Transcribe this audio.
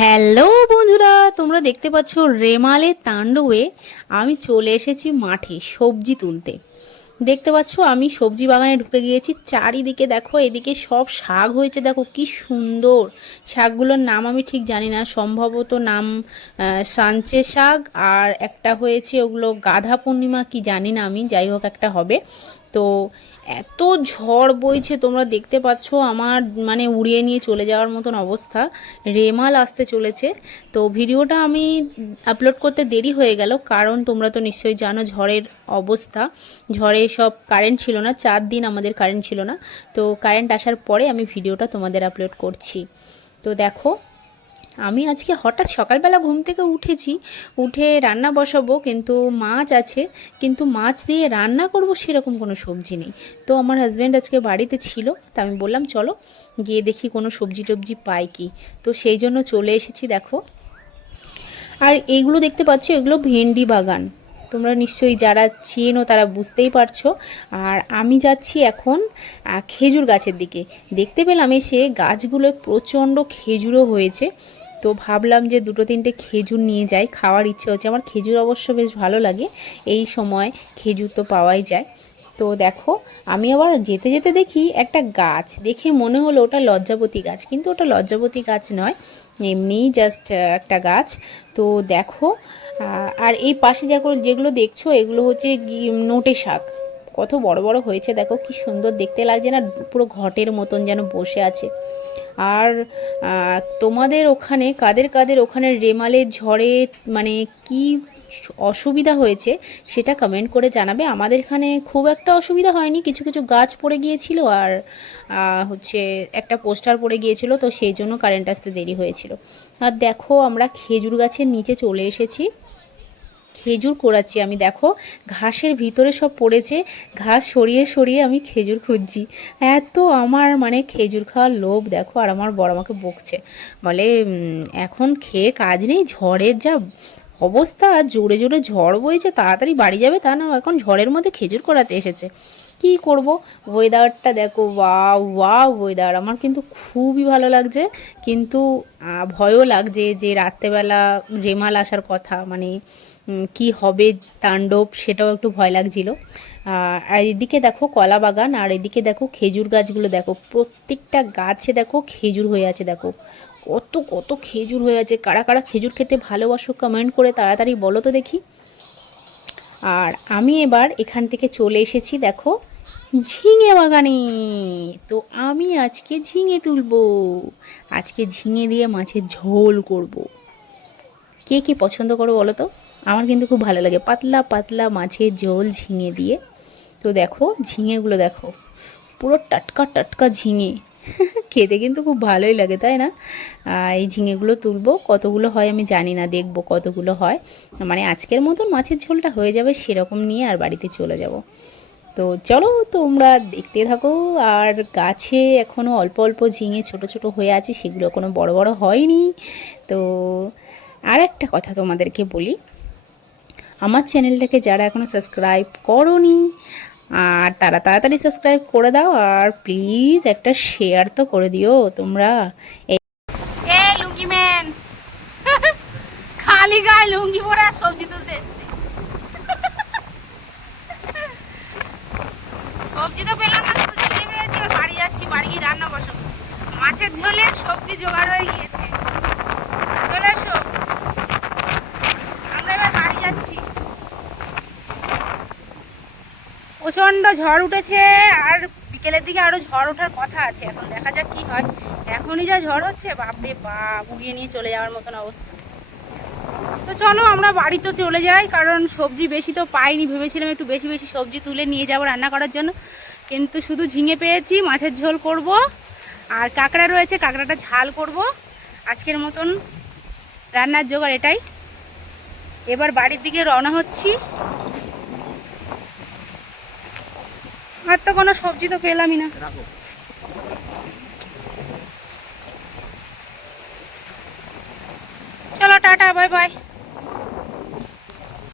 Hello বন্ধুরা, তোমরা দেখতে পাচ্ছ রেমালের তাণ্ডবে আমি চলে এসেছি মাঠে সবজি তুলতে। দেখতে পাচ্ছ আমি সবজি বাগানে ঢুকে গিয়েছি। চারিদিকে দেখো, এদিকে সব শাক হয়েছে, দেখো কি সুন্দর। শাকগুলোর নাম আমি ঠিক জানি না, সম্ভবত নাম সাঞ্চে শাক, আর একটা হয়েছে ওগুলো গাধা পূর্ণিমা কি জানি না আমি, যাই হোক একটা হবে। তো এত ঝড় বইছে তোমরা দেখতে পাচ্ছ, আমার মানে উড়িয়ে নিয়ে চলে যাওয়ার মতন অবস্থা। রেমাল আসতে চলেছে। তো ভিডিওটা আমি আপলোড করতে দেরি হয়ে গেল, কারণ তোমরা তো নিশ্চয়ই জানো ঝড়ের অবস্থা। ঝড়ে সব কারেন্ট ছিল না, 4 দিন আমাদের কারেন্ট ছিল না। তো কারেন্ট আসার পরে আমি ভিডিওটা তোমাদের আপলোড করছি। তো দেখো, আমি আজকে হঠাৎ সকালবেলা ঘুম থেকে উঠেছি, উঠে রান্না বসাবো, কিন্তু মাছ আছে, কিন্তু মাছ দিয়ে রান্না করব সেরকম কোনো সবজি নেই। তো আমার হাজব্যান্ড আজকে বাড়িতে ছিল, তা আমি বললাম চলো গিয়ে দেখি কোনো সবজি টবজি পাই কি। তো সেই জন্য চলে এসেছি দেখো। আর এইগুলো দেখতে পাচ্ছ, এগুলো ভেন্ডি বাগান। তোমরা নিশ্চয়ই যারা চেনো তারা বুঝতেই পারছো। আর আমি যাচ্ছি এখন খেজুর গাছের দিকে। দেখতে পেলাম এসে গাছগুলোয় প্রচণ্ড খেজুরও হয়েছে। তো ভাবলাম যে 2-3টে খেজুর নিয়ে যাই, খাওয়ার ইচ্ছে হচ্ছে। আমার খেজুর অবশ্য বেশ ভালো লাগে, এই সময় খেজুর তো পাওয়াই যায়। তো দেখো, আমি আবার যেতে যেতে দেখি একটা গাছ, দেখে মনে হলো ওটা লজ্জাবতী গাছ, কিন্তু ওটা লজ্জাবতী গাছ নয়, এমনিই জাস্ট একটা গাছ। তো দেখো, আর এই পাশে যেগুলো দেখছো এগুলো হচ্ছে নোটে শাক। কত বড় বড় হয়েছে দেখো, কি সুন্দর দেখতে লাগছে না, পুরো ঘটের মতন যেন বসে আছে। আর তোমাদের ওখানে কাদের কাদের ওখানে রেমালের ঝড়ে মানে কি অসুবিধা হয়েছে সেটা কমেন্ট করে জানাবে। আমাদের এখানে খুব একটা অসুবিধা হয়নি, কিছু কিছু গাছ পড়ে গিয়েছিল, আর হচ্ছে একটা পোস্টার পড়ে গিয়েছিল, তো সেই জন্য কারেন্ট আসতে দেরি হয়েছিল। আর দেখো, আমরা খেজুর গাছের নিচে চলে এসেছি, খেজুর কোড়াচ্ছি আমি। দেখো ঘাসের ভিতরে সব পড়েছে, ঘাস সরিয়ে সরিয়ে আমি খেজুর খুঁজছি। এত আমার মানে খেজুর খাওয়ার লোভ দেখো। আর আমার বড় আমাকে বকছে, বলে এখন খেয়ে কাজ নেই, ঝড়ের যা অবস্থা, জোরে জোরে ঝড় বইছে, তাড়াতাড়ি বাড়ি যাবে, তা না এখন ঝড়ের মধ্যে খেজুর কোড়াতে এসেছে। কি করব, ওয়েদারটা দেখো, ওয়াও ওয়াও ওয়েদার, আমার কিন্তু খুবই ভালো লাগছে। কিন্তু ভয়ও লাগছে যে রাত্রেবেলা রেমাল আসার কথা, মানে কি হবে তাণ্ডব, সেটাও একটু ভয় লাগছিল। আর এদিকে দেখো কলা বাগান, আর এদিকে দেখো খেজুর গাছগুলো দেখো, প্রত্যেকটা গাছে দেখো খেজুর হয়ে আছে। দেখো কত কত খেজুর হয়ে আছে। কারা কারা খেজুর খেতে ভালোবাসো কমেন্ট করে তাড়াতাড়ি বলো তো দেখি। আর আমি এবার এখান থেকে চলে এসেছি দেখো ঝিঙে বাগানে। তো আমি আজকে ঝিঙে তুলবো, আজকে ঝিঙে দিয়ে মাছের ঝোল করব। কে কে পছন্দ করো বলো তো, আমার কিন্তু খুব ভালো লাগে পাতলা পাতলা মাছের ঝোল ঝিঙে দিয়ে। তো দেখো ঝিঙেগুলো দেখো, পুরো টাটকা টাটকা ঝিঙে, খেতে কিন্তু খুব ভালোই লাগে তাই না। এই ঝিঙেগুলো তুলবো, কতগুলো হয় আমি জানি না, দেখবো কতগুলো হয়। মানে আজকের মতন মাছের ঝোলটা হয়ে যাবে সেরকম নিয়ে আর বাড়িতে চলে যাব। তো চলো তোমরা দেখতে থাকো। আর গাছে এখনও অল্প অল্প ঝিঙে ছোট ছোট হয়ে আছে, সেগুলো কোনো বড় বড় হয়নি। তো আর একটা কথা তোমাদেরকে বলি, আমার চ্যানেলটাকে যারা এখনও সাবস্ক্রাইব করোনি, আর তারা তাড়াতাড়ি সাবস্ক্রাইব করে দাও, আর প্লিজ একটা শেয়ার তো করে দিও তোমরা। এ লুঙ্গি ম্যান, খালি গায়ে লুঙ্গি পরে সবজি তুলতে এসছে। সবজি তো পেলাম না, শুধু ঝিঙে পেয়েছি। বাড়ি যাচ্ছি, বাড়ি গিয়ে রান্না বসাবো। মাছের ঝোলে সবজি জোগাড় হয়ে গিয়েছে, চলে এসো। আমরা এবার বাড়ি যাচ্ছি। প্রচণ্ড ঝড় উঠেছে, আর বিকেলের দিকে আরও ঝড় ওঠার কথা আছে। এখন দেখা যাক কি হয়। এখনই যা ঝড় হচ্ছে, বাপরে বাপ, উড়িয়ে নিয়ে চলে যাওয়ার মতন অবস্থা। তো চলো আমরা বাড়ি তো চলে যাই, কারণ সবজি বেশি তো পাইনি, ভেবেছিলাম একটু বেশি বেশি সবজি তুলে নিয়ে যাবো রান্না করার জন্য, কিন্তু শুধু ঝিঙে পেয়েছি, মাছের ঝোল করব। আর কাঁকড়া রয়েছে, কাঁকড়াটা ঝাল করব। আজকের মতন রান্নার জোগাড় এটাই। এবার বাড়ির দিকে রওনা হচ্ছি। আর তো কোনো সবজি তো পেলামই না। চলো টাটা, বাই বাই।